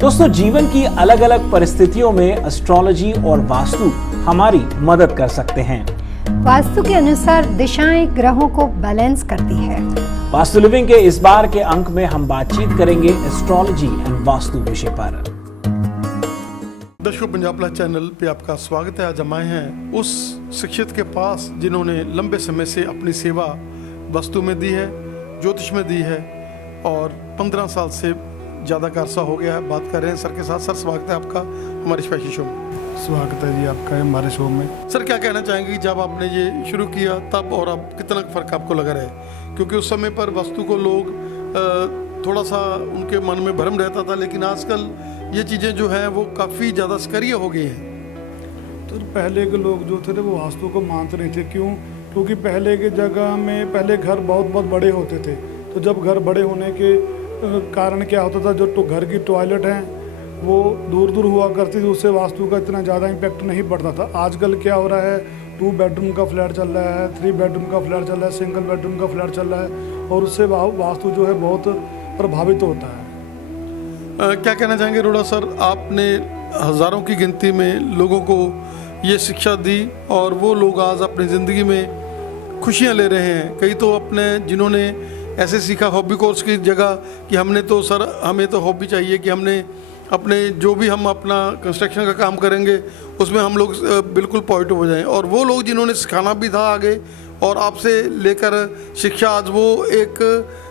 दोस्तों, जीवन की अलग अलग परिस्थितियों में एस्ट्रोलॉजी और वास्तु हमारी मदद कर सकते हैं। वास्तु के अनुसार दिशाएं ग्रहों को बैलेंस करती है। वास्तु लिविंग के इस बार के अंक में हम बातचीत करेंगे एस्ट्रोलॉजी एंड वास्तु विषय पर। दर्शकों, पंजाब प्लस चैनल पे आपका स्वागत है। आज हम आए हैं उस शिक्षित के पास जिन्होंने लंबे समय से अपनी सेवा वास्तु में दी है, ज्योतिष में दी है और 15 साल से ज़्यादा का अरसा हो गया है। बात कर रहे हैं सर के साथ। सर, स्वागत है आपका हमारे स्पेशल शो में। स्वागत है जी आपका हमारे शो में। सर, क्या कहना चाहेंगे कि जब आपने ये शुरू किया तब और अब कितना फ़र्क आपको लगा रहा है? क्योंकि उस समय पर वास्तु को लोग थोड़ा सा उनके मन में भ्रम रहता था, लेकिन आजकल ये चीज़ें जो हैं वो काफ़ी ज़्यादा सक्रिय हो गई हैं। तो पहले के लोग जो थे वो वास्तु को मानते नहीं थे। क्यों? क्योंकि पहले के जगह में पहले घर बहुत बड़े होते थे। तो जब घर बड़े होने के कारण क्या होता था, जो तो घर की टॉयलेट हैं वो दूर दूर हुआ करती थी, उससे वास्तु का इतना ज़्यादा इम्पैक्ट नहीं पड़ता था। आजकल क्या हो रहा है, 2 बेडरूम का फ्लैट चल रहा है, 3 बेडरूम का फ्लैट चल रहा है, सिंगल बेडरूम का फ्लैट चल रहा है और उससे वास्तु जो है बहुत प्रभावित होता है। क्या कहना चाहेंगे रोड़ा सर? आपने हज़ारों की गिनती में लोगों को ये शिक्षा दी और वो लोग आज अपनी ज़िंदगी में खुशियाँ ले रहे हैं। कई तो अपने जिन्होंने ऐसे सीखा हॉबी कोर्स की जगह कि हमने तो सर हमें तो हॉबी चाहिए कि हमने अपने जो भी हम अपना कंस्ट्रक्शन का काम करेंगे उसमें हम लोग बिल्कुल पॉजिटिव हो जाएं। और वो लोग जिन्होंने सिखाना भी था आगे और आपसे लेकर शिक्षा, आज वो एक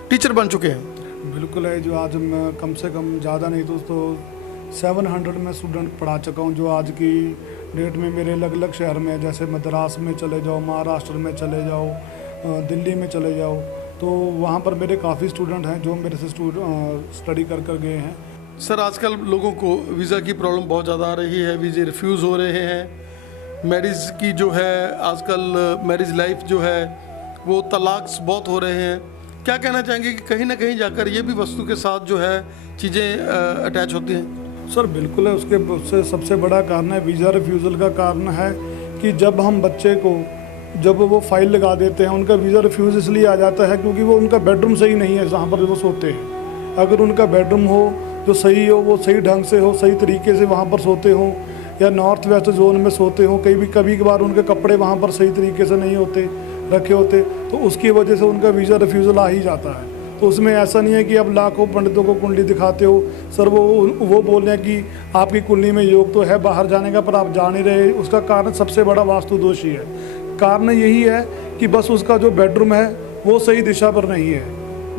टीचर बन चुके हैं। बिल्कुल है। जो आज मैं कम से कम ज़्यादा नहीं तो 700 में स्टूडेंट पढ़ा चुका हूँ, जो आज की डेट में मेरे अलग अलग शहर में, जैसे मद्रास में चले जाओ, महाराष्ट्र में चले जाओ, दिल्ली में चले जाओ, तो वहाँ पर मेरे काफ़ी स्टूडेंट हैं जो मेरे से स्टडी कर गए हैं। सर, आजकल लोगों को वीज़ा की प्रॉब्लम बहुत ज़्यादा आ रही है, वीज़े रिफ्यूज़ हो रहे हैं। मैरिज की जो है आजकल मैरिज लाइफ जो है वो तलाक बहुत हो रहे हैं। क्या कहना चाहेंगे कि कहीं ना कहीं जाकर ये भी वस्तु के साथ जो है चीज़ें अटैच होती हैं? सर बिल्कुल है। उससे सबसे बड़ा कारण है वीज़ा रिफ्यूज़ल का कारण है कि जब हम बच्चे को जब वो फाइल लगा देते हैं, उनका वीज़ा रिफ्यूज़ इसलिए आ जाता है क्योंकि वो उनका बेडरूम सही नहीं है जहाँ पर वो सोते हैं। अगर उनका बेडरूम हो जो सही हो, वो सही ढंग से हो, सही तरीके से वहाँ पर सोते हो या नॉर्थ वेस्ट जोन में सोते हो, कभी कभार उनके कपड़े वहाँ पर सही तरीके से नहीं होते रखे होते, तो उसकी वजह से उनका वीज़ा रिफ्यूज़ल आ ही जाता है। तो उसमें ऐसा नहीं है कि आप लाखों पंडितों को कुंडली दिखाते हो, सर वो बोल रहे हैं कि आपकी कुंडली में योग तो है बाहर जाने का, पर आप जा नहीं रहे। उसका कारण सबसे बड़ा वास्तु दोष ही है। कारण यही है कि बस उसका जो बेडरूम है वो सही दिशा पर नहीं है।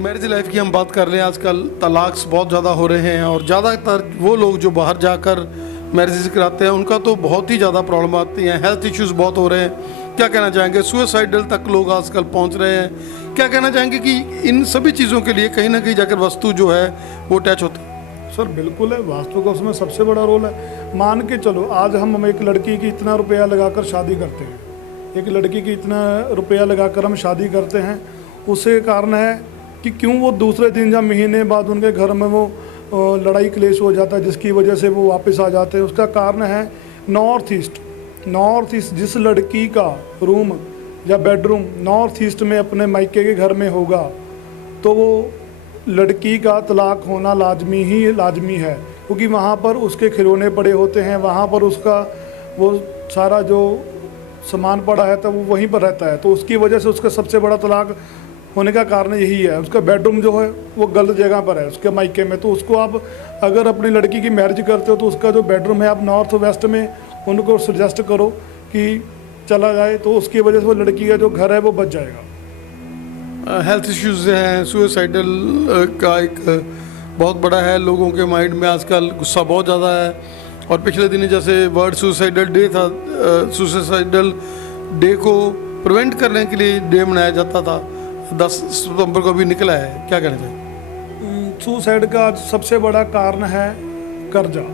मैरिज लाइफ की हम बात कर रहे हैं। आजकल तलाक बहुत ज़्यादा हो रहे हैं और ज़्यादातर वो लोग जो बाहर जाकर मैरिज कराते हैं उनका तो बहुत ही ज़्यादा प्रॉब्लम आती हैं, हेल्थ इश्यूज़ बहुत हो रहे हैं। क्या कहना चाहेंगे? सुसाइडल तक लोग आजकल पहुंच रहे हैं। क्या कहना चाहेंगे कि इन सभी चीज़ों के लिए कहीं ना कहीं जाकर वास्तु जो है वो अटैच होती है? सर बिल्कुल है, वास्तु का उसमें सबसे बड़ा रोल है। मान के चलो, आज हम एक लड़की की इतना रुपया लगाकर शादी करते हैं, एक लड़की की इतना रुपया लगाकर हम शादी करते हैं, उससे कारण है कि क्यों वो दूसरे दिन या महीने बाद उनके घर में वो लड़ाई क्लेश हो जाता है, जिसकी वजह से वो वापस आ जाते हैं। उसका कारण है नॉर्थ ईस्ट। जिस लड़की का रूम या बेडरूम नॉर्थ ईस्ट में अपने मायके के घर में होगा तो वो लड़की का तलाक होना लाजमी है, क्योंकि वहाँ पर उसके खिलौने पड़े होते हैं, वहाँ पर उसका वो सारा जो सामान पड़ा है तो वो वहीं पर रहता है। तो उसकी वजह से उसका सबसे बड़ा तलाक होने का कारण यही है। उसका बेडरूम जो है वो गलत जगह पर है उसके मायके में। तो उसको आप अगर अपनी लड़की की मैरिज करते हो तो उसका जो बेडरूम है आप नॉर्थ वेस्ट में उनको सजेस्ट करो कि चला जाए, तो उसकी वजह से वो लड़की का जो घर है वो बच जाएगा। हेल्थ इश्यूज़ हैं, सुसाइडल का एक बहुत बड़ा है लोगों के माइंड में। आजकल गुस्सा बहुत ज़्यादा है और पिछले दिन जैसे वर्ल्ड सुसाइडल डे था, सुसाइडल डे को प्रिवेंट करने के लिए डे मनाया जाता था, 10 सितंबर को भी निकला है। क्या कहना चाहिए? सुसाइड का सबसे बड़ा कारण है कर्जा।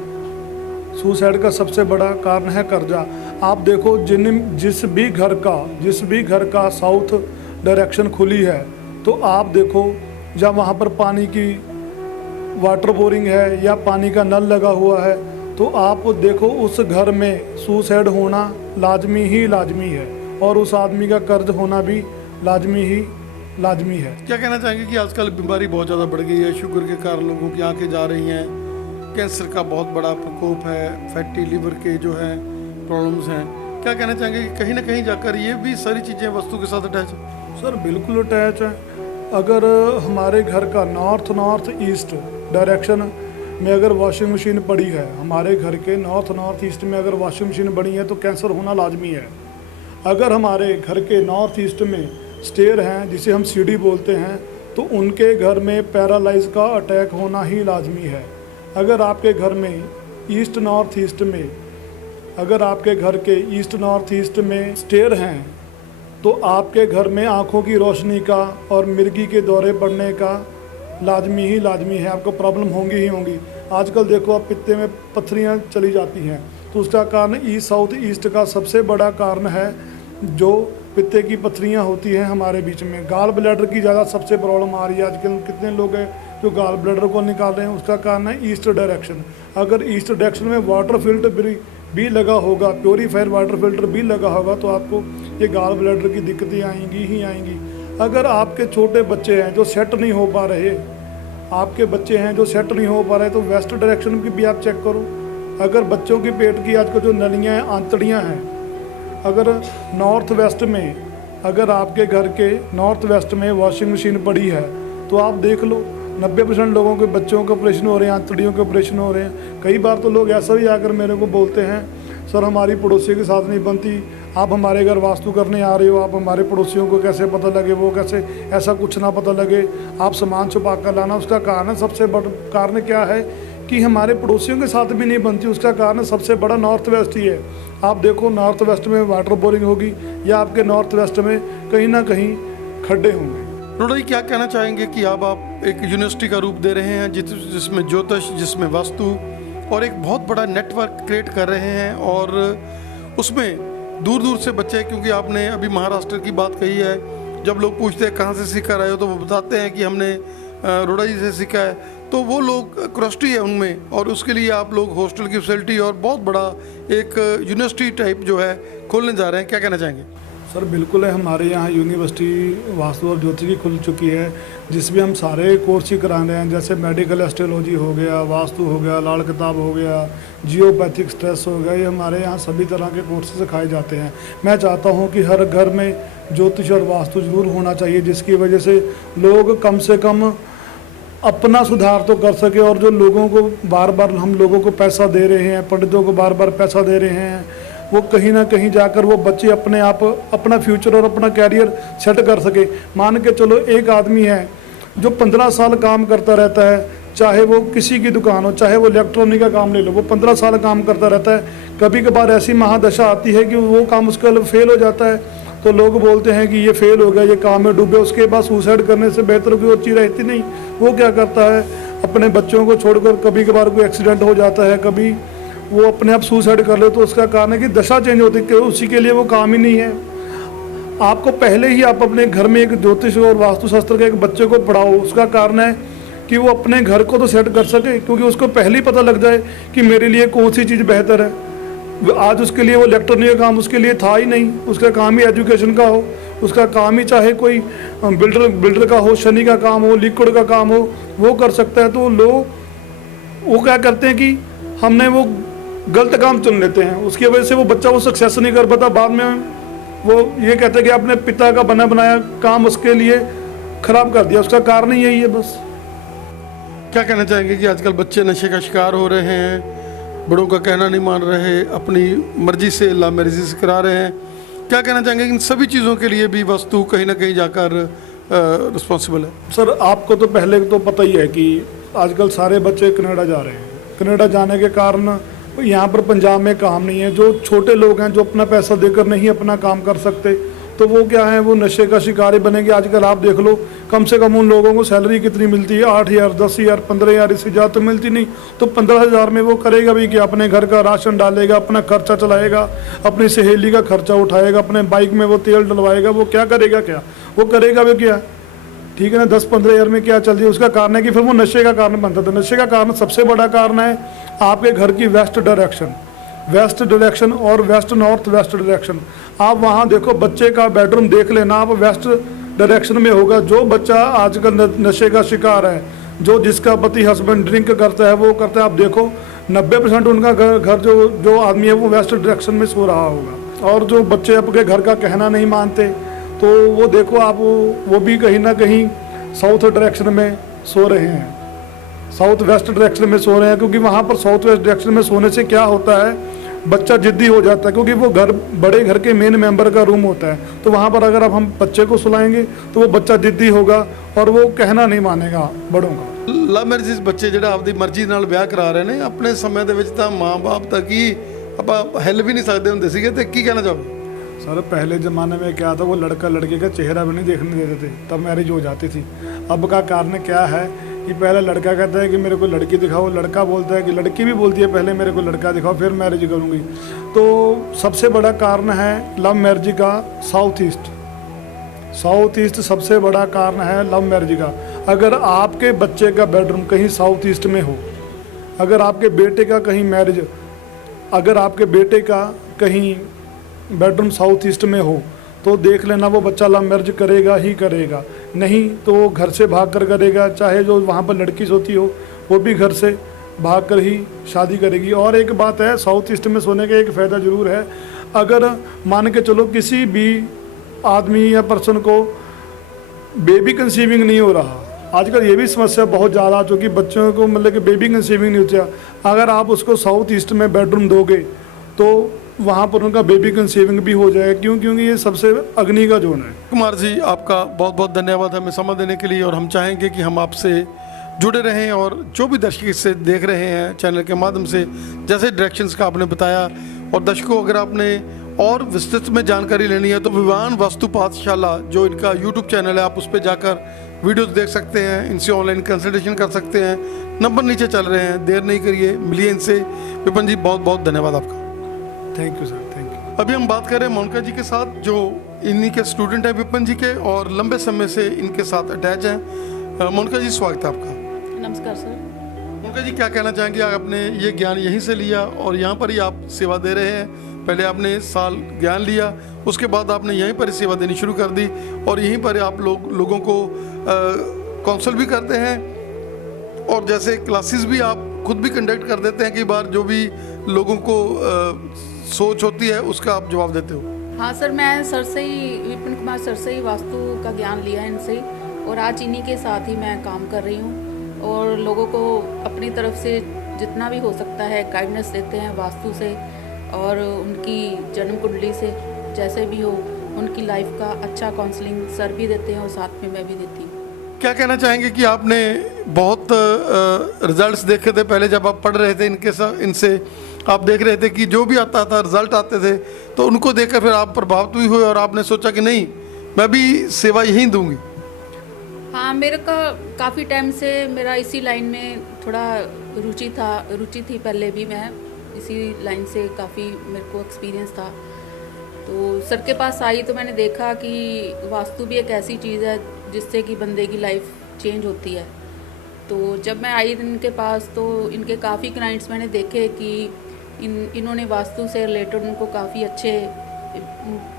सुसाइड का सबसे बड़ा कारण है कर्जा। आप देखो, जिस भी घर का साउथ डायरेक्शन खुली है तो आप देखो जब वहाँ पर पानी की वाटर बोरिंग है या पानी का नल लगा हुआ है तो आप देखो उस घर में सुसाइड होना लाजमी है और उस आदमी का कर्ज होना भी लाजमी है। क्या कहना चाहेंगे कि आजकल बीमारी बहुत ज़्यादा बढ़ गई है, शुगर के कारण लोगों की आंखें जा रही हैं, कैंसर का बहुत बड़ा प्रकोप है, फैटी लीवर के जो है प्रॉब्लम्स हैं, क्या कहना चाहेंगे कि कहीं ना कहीं जाकर ये भी सारी चीज़ें वस्तु के साथ अटैच है? सर बिल्कुल अटैच है। अगर हमारे घर का नॉर्थ ईस्ट डायरेक्शन में अगर वॉशिंग मशीन पड़ी है, हमारे घर के नॉर्थ ईस्ट में अगर वॉशिंग मशीन बनी है तो कैंसर होना लाजमी है। अगर हमारे घर के नॉर्थ ईस्ट में स्टेयर हैं जिसे हम सीढ़ी बोलते हैं तो उनके घर में पैरालाइज का अटैक होना ही लाजमी है। अगर आपके घर में ईस्ट नॉर्थ ईस्ट में अगर आपके घर के ईस्ट नॉर्थ ईस्ट में स्टेयर हैं तो आपके घर में आँखों की रोशनी का और मिर्गी के दौरे पड़ने का लाजमी है, आपको प्रॉब्लम होंगी ही होंगी। आजकल देखो आप पित्ते में पत्थरियाँ चली जाती हैं तो उसका कारण ईस्ट साउथ ईस्ट का सबसे बड़ा कारण है जो पित्ते की पत्थरियाँ होती हैं हमारे बीच में। गाल ब्लैडर की ज़्यादा सबसे प्रॉब्लम आ रही है आजकल, कितने लोग हैं जो गाल ब्लैडर को निकाल रहे हैं, उसका कारण है ईस्ट डायरेक्शन। अगर ईस्ट डायरेक्शन में वाटर फिल्टर भी लगा होगा, प्योरीफायर वाटर फिल्टर भी लगा होगा तो आपको ये गाल ब्लैडर की दिक्कतें आएंगी ही आएंगी। अगर आपके छोटे बच्चे हैं जो सेट नहीं हो पा रहे, तो वेस्ट डायरेक्शन की भी आप चेक करो। अगर बच्चों की पेट की आजकल जो नलियाँ हैं, आंतड़ियाँ हैं, अगर नॉर्थ वेस्ट में अगर आपके घर के नॉर्थ वेस्ट में वॉशिंग मशीन पड़ी है तो आप देख लो 90% लोगों के बच्चों के ऑपरेशन हो रहे हैं, आंतड़ियों के ऑपरेशन हो रहे हैं। कई बार तो लोग ऐसा भी आकर मेरे को बोलते हैं, सर हमारी पड़ोसी के साथ नहीं बनती, आप हमारे घर वास्तु करने आ रहे हो, आप हमारे पड़ोसियों को कैसे पता लगे, वो कैसे, ऐसा कुछ ना पता लगे, आप सामान छुपा कर लाना। उसका कारण सबसे बड़ा कारण क्या है कि हमारे पड़ोसियों के साथ भी नहीं बनती, उसका कारण सबसे बड़ा नॉर्थ वेस्ट ही है। आप देखो नॉर्थ वेस्ट में वाटर बोरिंग होगी या आपके नॉर्थ वेस्ट में कहीं ना कहीं खड्डे होंगे। रोड़ा जी, क्या कहना चाहेंगे कि अब आप एक यूनिवर्सिटी का रूप दे रहे हैं जिसमें ज्योतिष, जिसमें वास्तु और एक बहुत बड़ा नेटवर्क क्रिएट कर रहे हैं, और उसमें दूर दूर से बच्चे, क्योंकि आपने अभी महाराष्ट्र की बात कही है, जब लोग पूछते हैं कहाँ से सीखा रहे हो तो वो बताते हैं कि हमने रोड़ा जी से सीखा है, तो वो लोग क्रॉसिटी है उनमें, और उसके लिए आप लोग हॉस्टल की फैसिलिटी और बहुत बड़ा एक यूनिवर्सिटी टाइप जो है खोलने जा रहे हैं, क्या कहना चाहेंगे? सर बिल्कुल है, हमारे यहाँ यूनिवर्सिटी वास्तु और ज्योतिष की खुल चुकी है जिसमें हम सारे कोर्स ही करा रहे हैं, जैसे मेडिकल एस्ट्रोलॉजी हो गया, वास्तु हो गया, लाल किताब हो गया, जियोपैथिक स्ट्रेस हो गया, ये हमारे यहाँ सभी तरह के कोर्स सिखाए जाते हैं। मैं चाहता हूँ कि हर घर में ज्योतिष और वास्तु जरूर होना चाहिए, जिसकी वजह से लोग कम से कम अपना सुधार तो कर सके, और जो लोगों को बार बार हम लोगों को पैसा दे रहे हैं, पंडितों को बार बार पैसा दे रहे हैं, वो कहीं ना कहीं जाकर वो बच्चे अपने आप अपना फ्यूचर और अपना कैरियर सेट कर सके। मान के चलो एक आदमी है जो 15 साल काम करता रहता है, चाहे वो किसी की दुकान हो, चाहे वो इलेक्ट्रॉनिक का काम ले लो, वो 15 साल काम करता रहता है। कभी कभार ऐसी महादशा आती है कि वो काम उसका फेल हो जाता है, तो लोग बोलते हैं कि ये फेल हो गया, ये काम में डूबे, उसके बाद सुसाइड करने से बेहतर कोई और चीज़ रहती नहीं। वो क्या करता है, अपने बच्चों को छोड़कर, कभी कभार कोई एक्सीडेंट हो जाता है, कभी वो अपने आप सुसाइड कर ले, तो उसका कारण है कि दशा चेंज होती है, उसी के लिए वो काम ही नहीं है। आपको पहले ही आप अपने घर में एक ज्योतिष और वास्तुशास्त्र के एक बच्चे को पढ़ाओ, उसका कारण है कि वो अपने घर को तो सेट कर सके, क्योंकि उसको पहले ही पता लग जाए कि मेरे लिए कौन सी चीज़ बेहतर है। आज उसके लिए वो इलेक्ट्रॉनिक का काम उसके लिए था ही नहीं, उसका काम ही एजुकेशन का हो, उसका काम ही चाहे कोई बिल्डर का हो, शनि का काम हो, लिक्विड का काम हो, वो कर सकता है। तो लोग वो क्या करते हैं कि हमने वो गलत काम चुन लेते हैं, उसकी वजह से वो बच्चा वो सक्सेस नहीं कर पाता, बाद में वो ये कहते हैं कि अपने पिता का बना बनाया काम उसके लिए खराब कर दिया। उसका कारण ही यही है बस। क्या कहना चाहेंगे कि आजकल बच्चे नशे का शिकार हो रहे हैं, बड़ों का कहना नहीं मान रहे, अपनी मर्जी से ला मर्जी से करा रहे हैं, क्या कहना चाहेंगे? इन सभी चीज़ों के लिए भी वास्तु कहीं ना कहीं जाकर रिस्पॉन्सिबल है। सर आपको तो पहले तो पता ही है कि आजकल सारे बच्चे कनाडा जा रहे हैं। कनाडा जाने के कारण यहाँ पर पंजाब में काम नहीं है। जो छोटे लोग हैं जो अपना पैसा देकर नहीं अपना काम कर सकते, तो वो क्या है, वो नशे का शिकारी बनेंगे। आजकल आप देख लो, कम से कम उन लोगों को सैलरी कितनी मिलती है, 8,000, 10,000, 15,000, इससे ज़्यादा तो मिलती नहीं। तो 15,000 में वो करेगा भी कि अपने घर का राशन डालेगा, अपना खर्चा चलाएगा, अपनी सहेली का खर्चा उठाएगा, अपने बाइक में वो तेल डलवाएगा, वो क्या करेगा, क्या वो करेगा भी क्या, ठीक है ना। 10-15,000 में क्या चल रही है, उसका कारण है कि फिर वो नशे का कारण बनता था। नशे का कारण सबसे बड़ा कारण है आपके घर की वेस्ट डायरेक्शन और वेस्ट नॉर्थ वेस्ट डायरेक्शन। आप वहाँ देखो, बच्चे का बेडरूम देख लेना आप, वेस्ट डायरेक्शन में होगा। जो बच्चा आजकल नशे का शिकार है, जो जिसका पति हस्बैंड ड्रिंक करता है वो करता है। आप देखो 90% उनका घर जो आदमी है वो वेस्ट डायरेक्शन में सो रहा होगा। और जो बच्चे अपने घर का कहना नहीं मानते तो वो देखो आप वो भी कहीं ना कहीं साउथ डायरेक्शन में सो रहे हैं, साउथ वेस्ट डायरेक्शन में सो रहे हैं। क्योंकि वहाँ पर साउथ वेस्ट डायरेक्शन में सोने से क्या होता है, बच्चा जिद्दी हो जाता है, क्योंकि वो बड़े घर के मेन मेंबर का रूम होता है। तो वहाँ पर अगर अब हम बच्चे को सुलाएंगे तो वो बच्चा जिद्दी होगा और वो कहना नहीं मानेगा बड़ों का। ਲਵ ਮੈਰਿਜ ਬੱਚੇ ਜਿਹੜਾ ਆਪਦੀ ਮਰਜ਼ੀ ਨਾਲ ਵਿਆਹ ਕਰਾ ਰਹੇ ਨੇ, ਆਪਣੇ ਸਮੇਂ ਦੇ ਵਿੱਚ ਤਾਂ ਮਾਂ-ਬਾਪ ਤੱਕ ਹੀ ਆਪਾਂ ਹਿੱਲ ਵੀ ਨਹੀਂ ਸਕਦੇ ਹੁੰਦੇ ਸੀਗੇ, ਤੇ ਕੀ ਕਹਿਣਾ ਚਾਹੋਗੇ? सर पहले ज़माने में क्या था, वो लड़का लड़के का चेहरा भी नहीं देखने देते थे, तब मैरिज हो जाती थी। अब का कारण क्या है कि पहले लड़का कहता है कि मेरे को लड़की दिखाओ, लड़का बोलता है कि लड़की भी बोलती है पहले मेरे को लड़का दिखाओ फिर मैरिज करूँगी। तो सबसे बड़ा कारण है लव मैरिज का साउथ ईस्ट सबसे बड़ा कारण है लव मैरिज का। अगर आपके बच्चे का बेडरूम कहीं साउथ ईस्ट में हो, अगर आपके बेटे का कहीं मैरिज, अगर आपके बेटे का कहीं बेडरूम साउथ ईस्ट में हो तो देख लेना वो बच्चा लव मैरिज करेगा ही करेगा, नहीं तो वो घर से भाग कर करेगा। चाहे जो वहाँ पर लड़की सोती हो वो भी घर से भाग कर ही शादी करेगी। और एक बात है, साउथ ईस्ट में सोने का एक फ़ायदा ज़रूर है। अगर मान के चलो किसी भी आदमी या पर्सन को बेबी कंसीविंग नहीं हो रहा, आजकल ये भी समस्या बहुत ज़्यादा आ चुकी, बच्चों को मतलब कि बेबी कंसीविंग नहीं होती। अगर आप उसको साउथ ईस्ट में बेडरूम दोगे तो वहाँ पर उनका बेबी कंसीविंग भी हो जाएगा। क्योंकि ये सबसे अग्नि का जोन है। कुमार जी, आपका बहुत बहुत धन्यवाद हमें समय देने के लिए, और हम चाहेंगे कि हम आपसे जुड़े रहें और जो भी दर्शक इससे देख रहे हैं चैनल के माध्यम से, जैसे डायरेक्शंस का आपने बताया, और दर्शकों अगर आपने और विस्तृत में जानकारी लेनी है तो विवान वास्तु पाठशाला जो इनका यूट्यूब चैनल है, आप उस पर जाकर वीडियोस देख सकते हैं, इनसे ऑनलाइन कंसल्टेशन कर सकते हैं। नंबर नीचे चल रहे हैं, देर नहीं करिए, मिलिए इनसे। विपिन जी, बहुत बहुत धन्यवाद आपका। Thank you sir, thank you. अभी हम बात करें मोनिका जी के साथ, जो इन्हीं के स्टूडेंट हैं विपिन जी के, और लंबे समय से इनके साथ अटैच हैं। मोनिका जी, स्वागत है आपका। नमस्कार सर। मोनिका जी, क्या कहना चाहेंगे? आपने ये ज्ञान यहीं से लिया और यहाँ पर ही आप सेवा दे रहे हैं। पहले आपने साल ज्ञान लिया, उसके बाद आपने यहीं पर ही सेवा देनी शुरू कर दी, और यहीं पर आप लोगों को काउंसल भी करते हैं, और जैसे क्लासेस भी आप खुद भी कंडक्ट कर देते हैं। कई बार जो भी लोगों को सोच होती है उसका आप जवाब देते हो। हाँ सर, मैं सर से ही, विपिन कुमार सर से ही वास्तु का ज्ञान लिया है इनसे, और आज इन्हीं के साथ ही मैं काम कर रही हूँ, और लोगों को अपनी तरफ से जितना भी हो सकता है गाइडेंस देते हैं वास्तु से, और उनकी जन्म कुंडली से जैसे भी हो उनकी लाइफ का अच्छा काउंसलिंग सर भी देते हैं और साथ में मैं भी देती हूँ। क्या कहना चाहेंगे कि आपने बहुत रिजल्ट्स देखे थे पहले जब आप पढ़ रहे थे इनके साथ, इनसे आप देख रहे थे कि जो भी आता था रिजल्ट आते थे, तो उनको देखकर फिर आप प्रभावित भी हुए और आपने सोचा कि नहीं, मैं भी सेवा यहीं दूंगी? हाँ, मेरे का काफ़ी टाइम से मेरा इसी लाइन में थोड़ा रुचि थी। पहले भी मैं इसी लाइन से काफ़ी मेरे को एक्सपीरियंस था। तो सर के पास आई तो मैंने देखा कि वास्तु भी एक ऐसी चीज़ है जिससे कि बंदे की लाइफ चेंज होती है। तो जब मैं आई इनके पास तो इनके काफ़ी क्लाइंट्स मैंने देखे कि इन्होंने वास्तु से रिलेटेड उनको काफ़ी अच्छे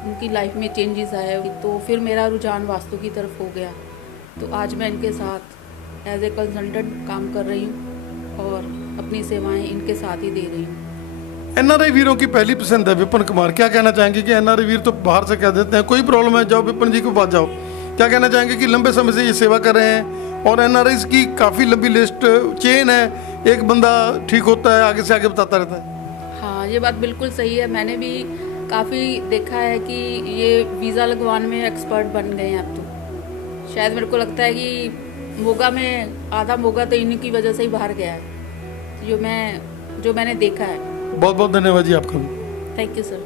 उनकी लाइफ में चेंजेस आए। तो फिर मेरा रुझान वास्तु की तरफ हो गया। तो आज मैं इनके साथ एज ए कंसल्टेंट काम कर रही हूँ और अपनी सेवाएं इनके साथ ही दे रही हूँ। एनआरआई वीरों की पहली पसंद है विपिन कुमार। क्या कहना चाहेंगे कि एनआरआई वीर तो बाहर से कह देते हैं कोई प्रॉब्लम है जाओ विपिन जी के पास जाओ, क्या कहना चाहेंगे कि लंबे समय से ये सेवा कर रहे हैं और एनआरआई की काफ़ी लंबी लिस्ट चेन है, एक बंदा ठीक होता है आगे से आगे बताता रहता है? हाँ, ये बात बिल्कुल सही है। मैंने भी काफ़ी देखा है कि ये वीज़ा लगवाने में एक्सपर्ट बन गए हैं अब तो। शायद मेरे को लगता है कि मोगा में आधा मोगा तो इन्हीं की वजह से ही बाहर गया है, जो मैंने देखा है। बहुत बहुत धन्यवाद जी आपका भी। Thank you sir.